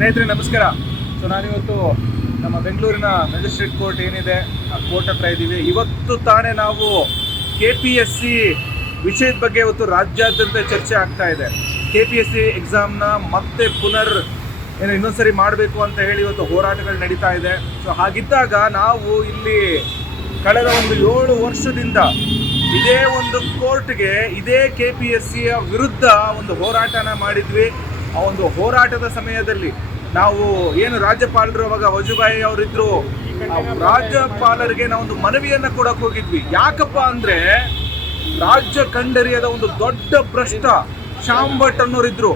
ಸ್ನೇಹಿತರೆ, ನಮಸ್ಕಾರ. ಸೊ ನಾನಿವತ್ತು ನಮ್ಮ ಬೆಂಗಳೂರಿನ ಮ್ಯಾಜಿಸ್ಟ್ರೇಟ್ ಕೋರ್ಟ್ ಏನಿದೆ, ಆ ಕೋರ್ಟ್ ಹತ್ರ ಇದ್ದೀವಿ. ಇವತ್ತು ತಾನೇ ನಾವು ಕೆ ಪಿ ಎಸ್ ಸಿ ವಿಷಯದ ಬಗ್ಗೆ ಇವತ್ತು ರಾಜ್ಯಾದ್ಯಂತ ಚರ್ಚೆ ಆಗ್ತಾ ಇದೆ. ಕೆ ಪಿ ಎಸ್ ಸಿ ಎಕ್ಸಾಮ್ನ ಮತ್ತೆ ಪುನರ್ ಏನು ಇನ್ನೊಂದ್ಸರಿ ಮಾಡಬೇಕು ಅಂತ ಹೇಳಿ ಇವತ್ತು ಹೋರಾಟಗಳು ನಡೀತಾ ಇದೆ. ಸೊ ಹಾಗಿದ್ದಾಗ ನಾವು ಇಲ್ಲಿ ಕಳೆದ ಒಂದು ಏಳು ವರ್ಷದಿಂದ ಇದೇ ಒಂದು ಕೋರ್ಟ್ಗೆ ಇದೇ ಕೆ ಪಿ ಎಸ್ ಸಿಯ ವಿರುದ್ಧ ಒಂದು ಹೋರಾಟನ ಮಾಡಿದ್ವಿ. ಆ ಒಂದು ಹೋರಾಟದ ಸಮಯದಲ್ಲಿ ನಾವು ಏನು ರಾಜ್ಯಪಾಲರು ಅವಾಗ ವಜುಭಾಯಿ ಅವರಿದ್ರು ರಾಜ್ಯಪಾಲರಿಗೆ ನಾವು ಒಂದು ಮನವಿಯನ್ನ ಕೊಡಕ್ ಹೋಗಿದ್ವಿ. ಯಾಕಪ್ಪ ಅಂದ್ರೆ ರಾಜ್ಯ ಕಂಡರಿಯದ ಒಂದು ದೊಡ್ಡ ಭ್ರಷ್ಟ ಶ್ಯಾಮ್ ಭಟ್ ಅನ್ನೋರಿದ್ರು.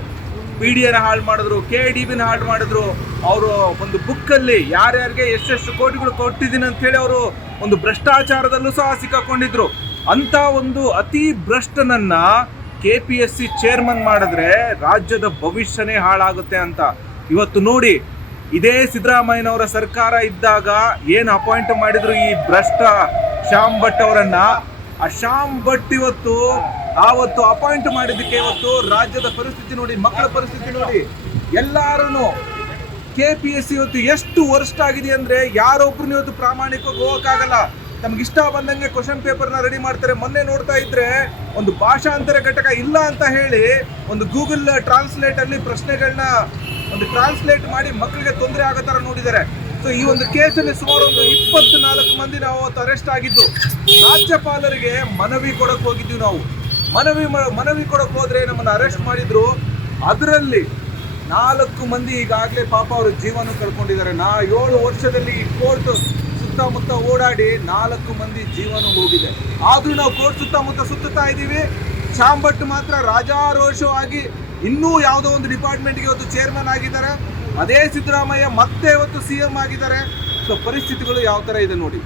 ಪಿ ಡಿ ಎನ ಹಾಳು ಮಾಡಿದ್ರು, ಕೆ ಡಿ ಬಿನ ಹಾಳು ಮಾಡಿದ್ರು. ಅವರು ಒಂದು ಬುಕ್ಕಲ್ಲಿ ಯಾರ್ಯಾರಿಗೆ ಎಷ್ಟೆಷ್ಟು ಕೋಟಿಗಳು ಕೊಟ್ಟಿದ್ದೀನಿ ಅಂತ ಹೇಳಿ ಅವರು ಒಂದು ಭ್ರಷ್ಟಾಚಾರದಲ್ಲೂ ಸಹ ಸಿಕ್ಕಾಕೊಂಡಿದ್ರು. ಅಂತ ಒಂದು ಅತಿ ಭ್ರಷ್ಟನನ್ನ K P S C chairman ಮಾಡಿದ್ರೆ ರಾಜ್ಯದ ಭವಿಷ್ಯನೇ ಹಾಳಾಗುತ್ತೆ ಅಂತ. ಇವತ್ತು ನೋಡಿ, ಇದೇ ಸಿದ್ದರಾಮಯ್ಯನವರ ಸರ್ಕಾರ ಇದ್ದಾಗ ಏನು ಅಪಾಯಿಂಟ್ ಮಾಡಿದ್ರು ಈ ಭ್ರಷ್ಟ ಶ್ಯಾಮ್ ಭಟ್ ಅವರನ್ನ? ಆ ಶ್ಯಾಮ್ ಭಟ್ ಇವತ್ತು, ಆವತ್ತು ಅಪಾಯಿಂಟ್ ಮಾಡಿದ್ದಕ್ಕೆ ಇವತ್ತು ರಾಜ್ಯದ ಪರಿಸ್ಥಿತಿ ನೋಡಿ, ಮಕ್ಕಳ ಪರಿಸ್ಥಿತಿ ನೋಡಿ. ಎಲ್ಲಾರು ಕೆ ಪಿ ಎಸ್ ಸಿ ಇವತ್ತು ಎಷ್ಟು ವರ್ಸ್ಟ್ ಆಗಿದೆ ಅಂದ್ರೆ ಯಾರೊಬ್ರು ಇವತ್ತು ಪ್ರಾಮಾಣಿಕವಾಗಿ ಹೋಗಕ್ಕಾಗಲ್ಲ. ನಮ್ಗೆ ಇಷ್ಟ ಬಂದಂಗೆ ಕ್ವಶನ್ ಪೇಪರ್ನ ರೆಡಿ ಮಾಡ್ತಾರೆ. ಮೊನ್ನೆ ನೋಡ್ತಾ ಇದ್ರೆ ಒಂದು ಭಾಷಾಂತರ ಘಟಕ ಇಲ್ಲ ಅಂತ ಹೇಳಿ ಒಂದು ಗೂಗಲ್ ಟ್ರಾನ್ಸ್ಲೇಟಲ್ಲಿ ಪ್ರಶ್ನೆಗಳನ್ನ ಒಂದು ಟ್ರಾನ್ಸ್ಲೇಟ್ ಮಾಡಿ ಮಕ್ಕಳಿಗೆ ತೊಂದರೆ ಆಗೋ ಥರ ನೋಡಿದ್ದಾರೆ. ಸೊ ಈ ಒಂದು ಕೇಸಲ್ಲಿ ಸುಮಾರು ಒಂದು ಇಪ್ಪತ್ತು ನಾಲ್ಕು ಮಂದಿ ನಾವು ಅವತ್ತು ಅರೆಸ್ಟ್ ಆಗಿದ್ದು. ರಾಜ್ಯಪಾಲರಿಗೆ ಮನವಿ ಕೊಡಕ್ಕೆ ಹೋಗಿದ್ವಿ ನಾವು. ಮನವಿ ಮನವಿ ಕೊಡಕ್ ಹೋದ್ರೆ ನಮ್ಮನ್ನ ಅರೆಸ್ಟ್ ಮಾಡಿದ್ರು. ಅದರಲ್ಲಿ ನಾಲ್ಕು ಮಂದಿ ಈಗಾಗಲೇ ಪಾಪ ಅವರು ಜೀವನ ಕಳ್ಕೊಂಡಿದ್ದಾರೆ. ನಾ ಏಳು ವರ್ಷದಲ್ಲಿ ಕೋರ್ಟ್ ಸುತ್ತಮುತ್ತ ಓಡಾಡಿ ನಾಲ್ಕು ಮಂದಿ ಜೀವನ ಹೋಗಿದೆ. ಆದರೂ ನಾವು ಕೋರ್ಟ್ ಸುತ್ತಮುತ್ತ ಸುತ್ತುತ್ತಾ ಇದ್ದೀವಿ. ಚಾಂಬಟ್ ಮಾತ್ರ ರಾಜಾರೋಷವಾಗಿ ಇನ್ನೂ ಯಾವುದೋ ಒಂದು ಡಿಪಾರ್ಟ್ಮೆಂಟ್ಗೆ ಇವತ್ತು ಚೇರ್ಮನ್ ಆಗಿದ್ದಾರೆ. ಅದೇ ಸಿದ್ದರಾಮಯ್ಯ ಮತ್ತೆ ಇವತ್ತು ಸಿ ಎಂ ಆಗಿದ್ದಾರೆ. ಸೊ ಪರಿಸ್ಥಿತಿಗಳು ಯಾವ ಥರ ಇದೆ ನೋಡಿ.